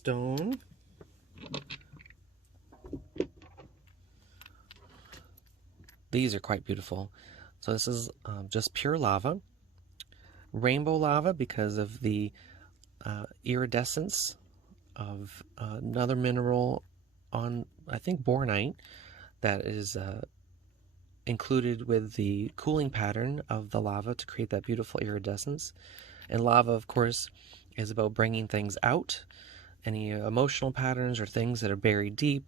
stone. These are quite beautiful. So this is just pure lava. Rainbow lava because of the iridescence of another mineral on, I think, bornite that is included with the cooling pattern of the lava to create that beautiful iridescence. And lava, of course, is about bringing things out, any emotional patterns or things that are buried deep,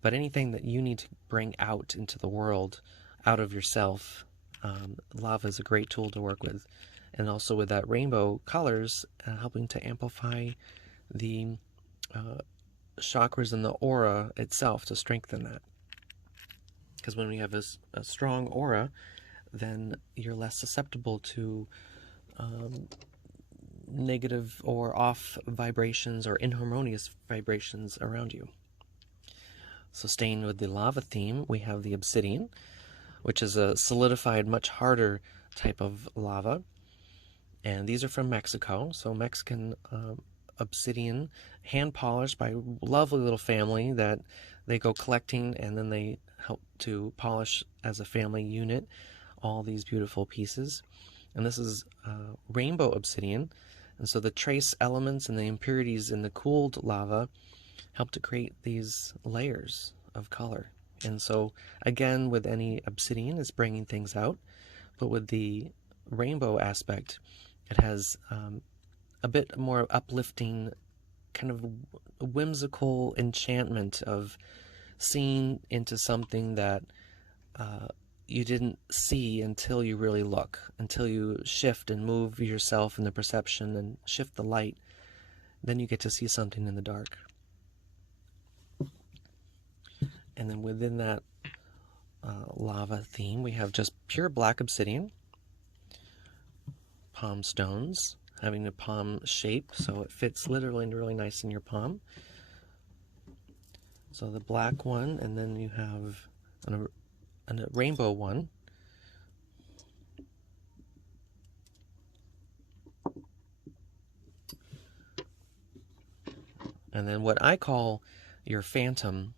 but anything that you need to bring out into the world, out of yourself. Lava is a great tool to work with. And also with that rainbow colors, helping to amplify the chakras and the aura itself to strengthen that. Because when we have a strong aura, then you're less susceptible to negative or off vibrations or inharmonious vibrations around you. So staying with the lava theme, we have the obsidian, which is a solidified, much harder type of lava. And these are from Mexico. So Mexican obsidian, hand polished by a lovely little family that they go collecting, and then they help to polish as a family unit all these beautiful pieces. And this is rainbow obsidian. And so the trace elements and the impurities in the cooled lava help to create these layers of color. And so again, with any obsidian, it's bringing things out, but with the rainbow aspect, it has a bit more uplifting, kind of whimsical enchantment of seeing into something that you didn't see until you really look, until you shift and move yourself in the perception and shift the light. Then you get to see something in the dark. And then within that lava theme, we have just pure black obsidian, palm stones, having a palm shape, so it fits literally really nice in your palm. So the black one, and then you have a rainbow one. And then what I call your phantom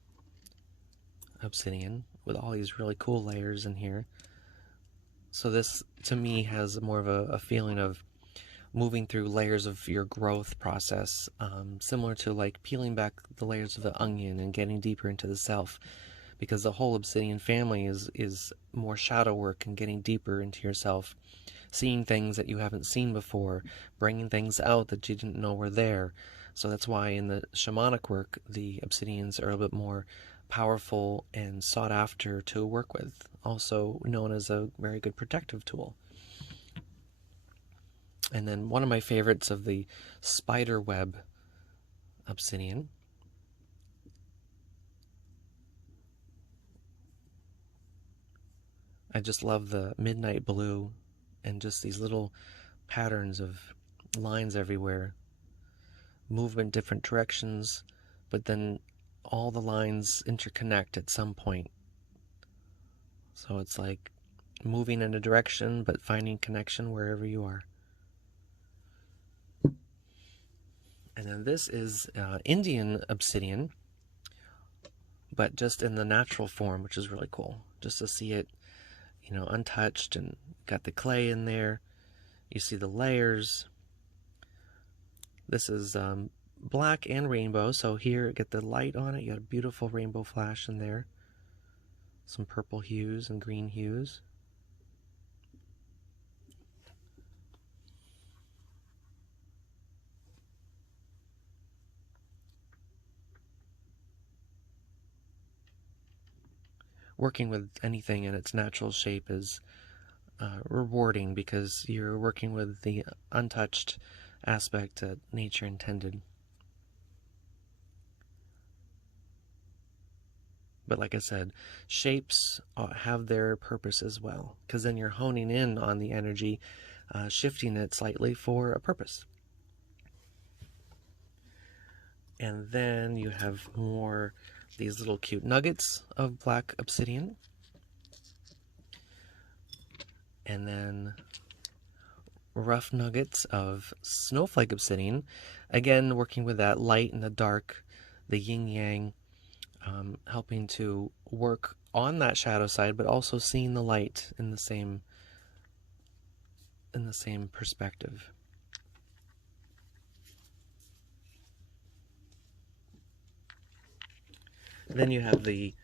obsidian, with all these really cool layers in here. So this, to me, has more of a feeling of moving through layers of your growth process, similar to like peeling back the layers of the onion and getting deeper into the self, because the whole obsidian family is more shadow work and getting deeper into yourself, seeing things that you haven't seen before, bringing things out that you didn't know were there. So that's why in the shamanic work, the obsidians are a bit more powerful and sought after to work with, also known as a very good protective tool. And then one of my favorites of the spider web obsidian. I just love the midnight blue and just these little patterns of lines everywhere, movement different directions, but then all the lines interconnect at some point. So it's like moving in a direction, but finding connection wherever you are. And then this is Indian obsidian, but just in the natural form, which is really cool. Just to see it, untouched, and got the clay in there. You see the layers. This is black and rainbow, so here, get the light on it. You got a beautiful rainbow flash in there. Some purple hues and green hues. Working with anything in its natural shape is rewarding, because you're working with the untouched aspect that nature intended. But like I said, shapes have their purpose as well, because then you're honing in on the energy, shifting it slightly for a purpose. And then you have more these little cute nuggets of black obsidian. And then rough nuggets of snowflake obsidian, again working with that light and the dark, the yin yang, helping to work on that shadow side, but also seeing the light in the same perspective. Then you have the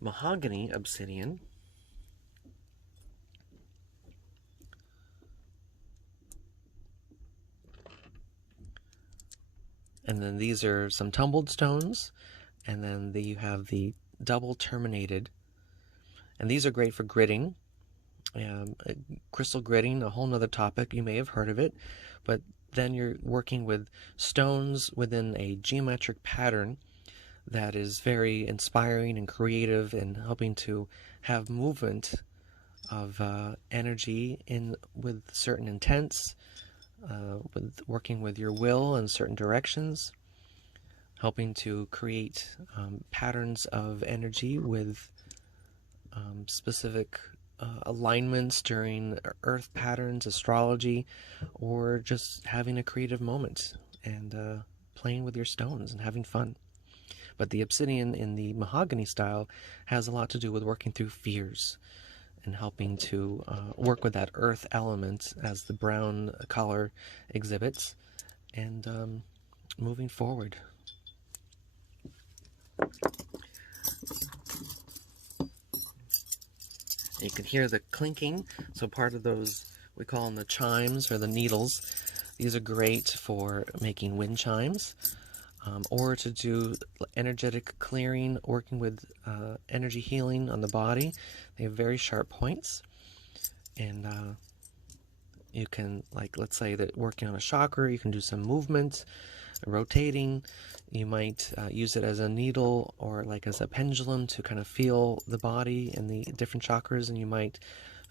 mahogany obsidian. And then these are some tumbled stones. And then you have the double terminated. And these are great for gritting. Crystal gritting, a whole nother topic. You may have heard of it. But then you're working with stones within a geometric pattern that is very inspiring and creative, and helping to have movement of energy in with certain intents, with working with your will in certain directions, helping to create patterns of energy with specific alignments during earth patterns, astrology, or just having a creative moment and playing with your stones and having fun. But the obsidian in the mahogany style has a lot to do with working through fears and helping to work with that earth element as the brown color exhibits, and moving forward. You can hear the clinking, so part of those, we call them the chimes or the needles. These are great for making wind chimes, or to do energetic clearing, working with energy healing on the body. They have very sharp points, and you can, like, let's say that working on a chakra, you can do some movement, rotating. You might use it as a needle or like as a pendulum to kind of feel the body and the different chakras, and you might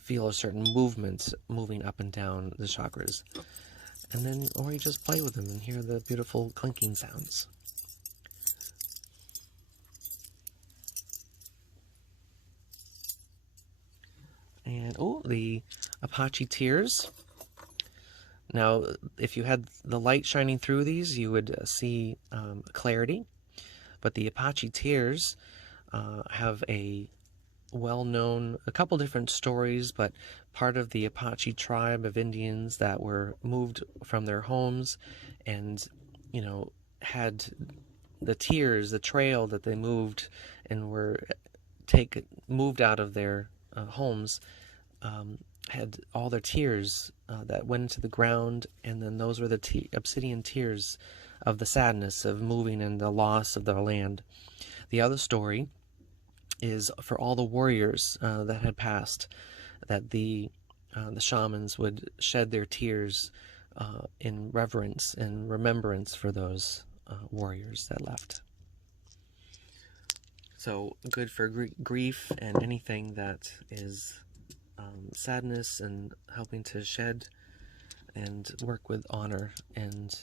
feel a certain movement moving up and down the chakras. And then, or you just play with them and hear the beautiful clinking sounds. And, oh, the Apache tears. Now, if you had the light shining through these, you would see clarity. But the Apache tears have a couple different stories, but part of the Apache tribe of Indians that were moved from their homes and, had the tears, the trail that they moved and were moved out of their homes, had all their tears that went into the ground, and then those were the obsidian tears of the sadness of moving and the loss of their land. The other story is for all the warriors that had passed, that the shamans would shed their tears in reverence and remembrance for those warriors that left. So good for grief and anything that is sadness, and helping to shed and work with honor and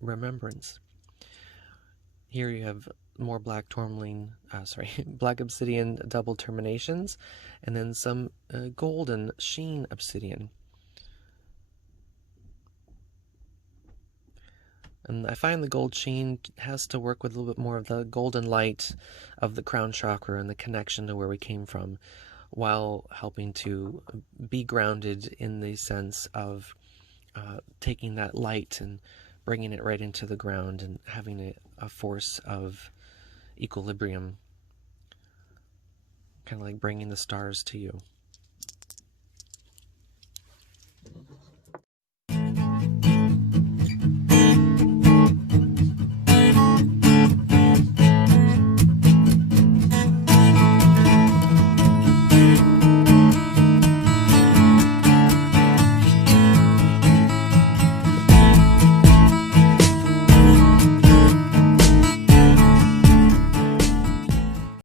remembrance. Here you have more black black obsidian double terminations, and then some golden sheen obsidian. And I find the gold sheen has to work with a little bit more of the golden light of the crown chakra and the connection to where we came from, while helping to be grounded in the sense of taking that light and bringing it right into the ground and having a force of equilibrium, kind of like bringing the stars to you.